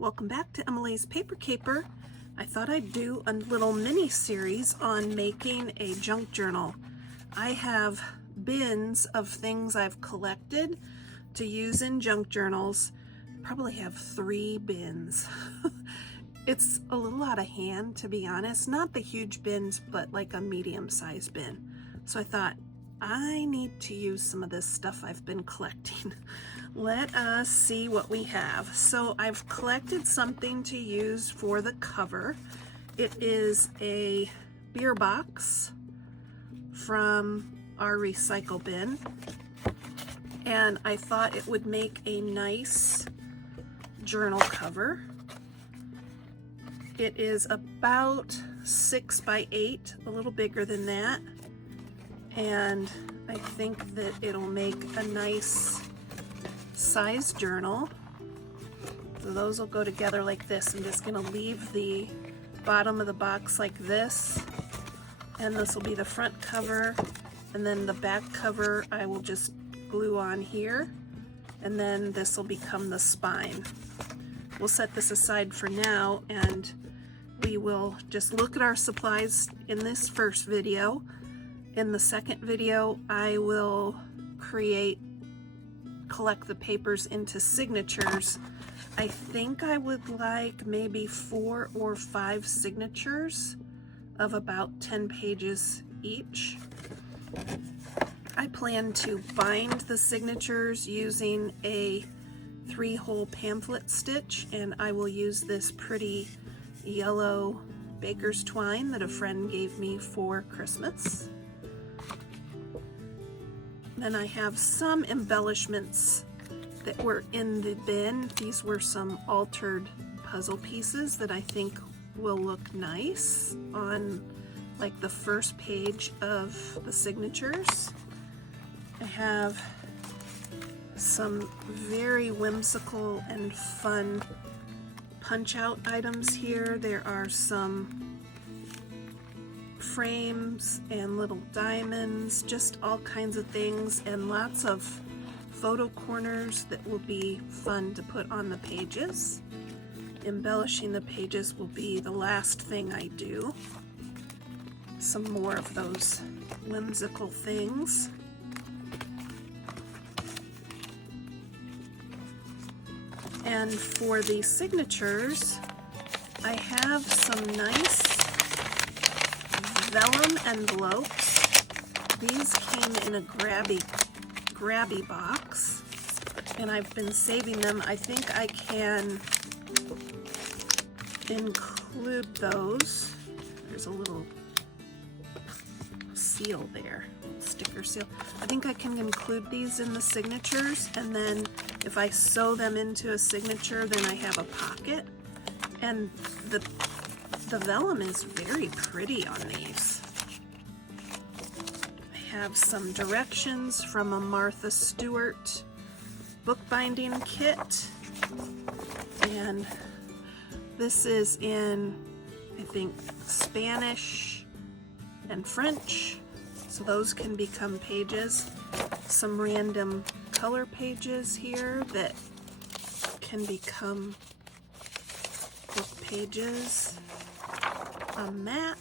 Welcome back to Emilee's Paper Caper. I thought I'd do a little mini series on making a junk journal. I have bins of things I've collected to use in junk journals. Probably have 3 bins. It's a little out of hand, to be honest. Not the huge bins, but like a medium-sized bin. So I thought, I need to use some of this stuff I've been collecting. Let us see what we have. So I've collected something to use for the cover. It is a beer box from our recycle bin. And I thought it would make a nice journal cover. It is about 6 by 8, a little bigger than that. And I think that it'll make a nice size journal. So those will go together like this. I'm just gonna leave the bottom of the box like this. And this will be the front cover. And then the back cover I will just glue on here. And then this will become the spine. We'll set this aside for now and we will just look at our supplies in this first video. In the second video, I will collect the papers into signatures. I think I would like maybe 4 or 5 signatures of about 10 pages each. I plan to bind the signatures using a 3-hole pamphlet stitch, and I will use this pretty yellow baker's twine that a friend gave me for Christmas. Then I have some embellishments that were in the bin. These were some altered puzzle pieces that I think will look nice on like the first page of the signatures. I have some very whimsical and fun punch-out items here. There are some frames and little diamonds, just all kinds of things, and lots of photo corners that will be fun to put on the pages. Embellishing the pages will be the last thing I do. Some more of those whimsical things. And for the signatures, I have some nice vellum envelopes. These came in a grabby box, and I've been saving them. I think I can include those. There's a little seal there, sticker seal. I think I can include these in the signatures, and then if I sew them into a signature, then I have a pocket. And the vellum is very pretty on these. I have some directions from a Martha Stewart bookbinding kit. And this is in, I think, Spanish and French. So those can become pages. Some random color pages here that can become book pages. A map,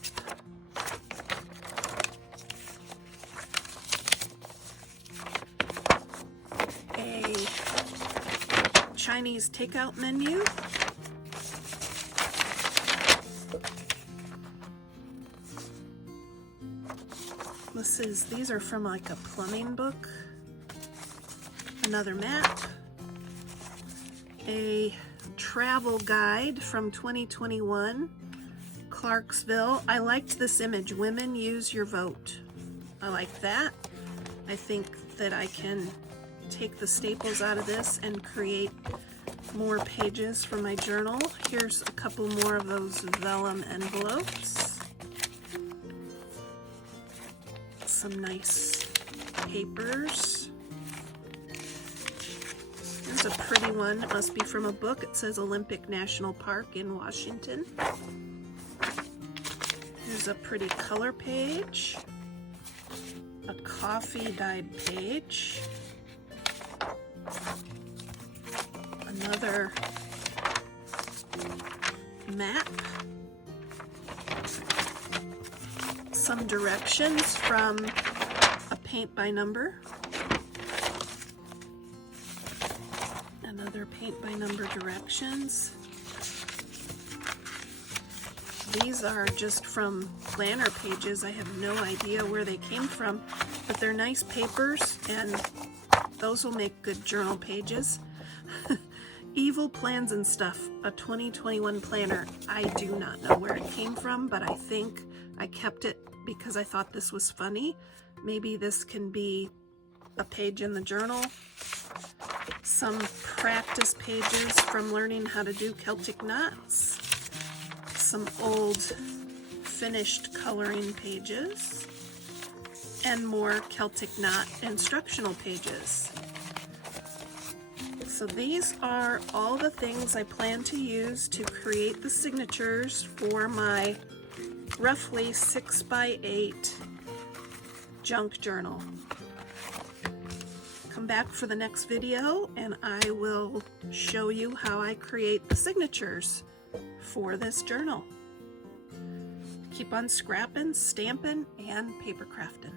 a Chinese takeout menu, these are from like a plumbing book, another map, a travel guide from 2021, Clarksville. I liked this image, women use your vote. I like that. I think that I can take the staples out of this and create more pages for my journal. Here's a couple more of those vellum envelopes. Some nice papers. Here's a pretty one. It must be from a book. It says Olympic National Park in Washington. Here's a pretty color page. A coffee dyed page. Another map, some directions from a paint by number, another paint by number directions. These are just from planner pages. I have no idea where they came from, but they're nice papers and those will make good journal pages. Evil Plans and Stuff, a 2021 planner. I do not know where it came from, but I think I kept it because I thought this was funny. Maybe this can be a page in the journal. Some practice pages from learning how to do Celtic knots. Some old finished coloring pages. And more Celtic knot instructional pages. So these are all the things I plan to use to create the signatures for my roughly 6x8 junk journal. Come back for the next video and I will show you how I create the signatures for this journal. Keep on scrapping, stamping, and paper crafting.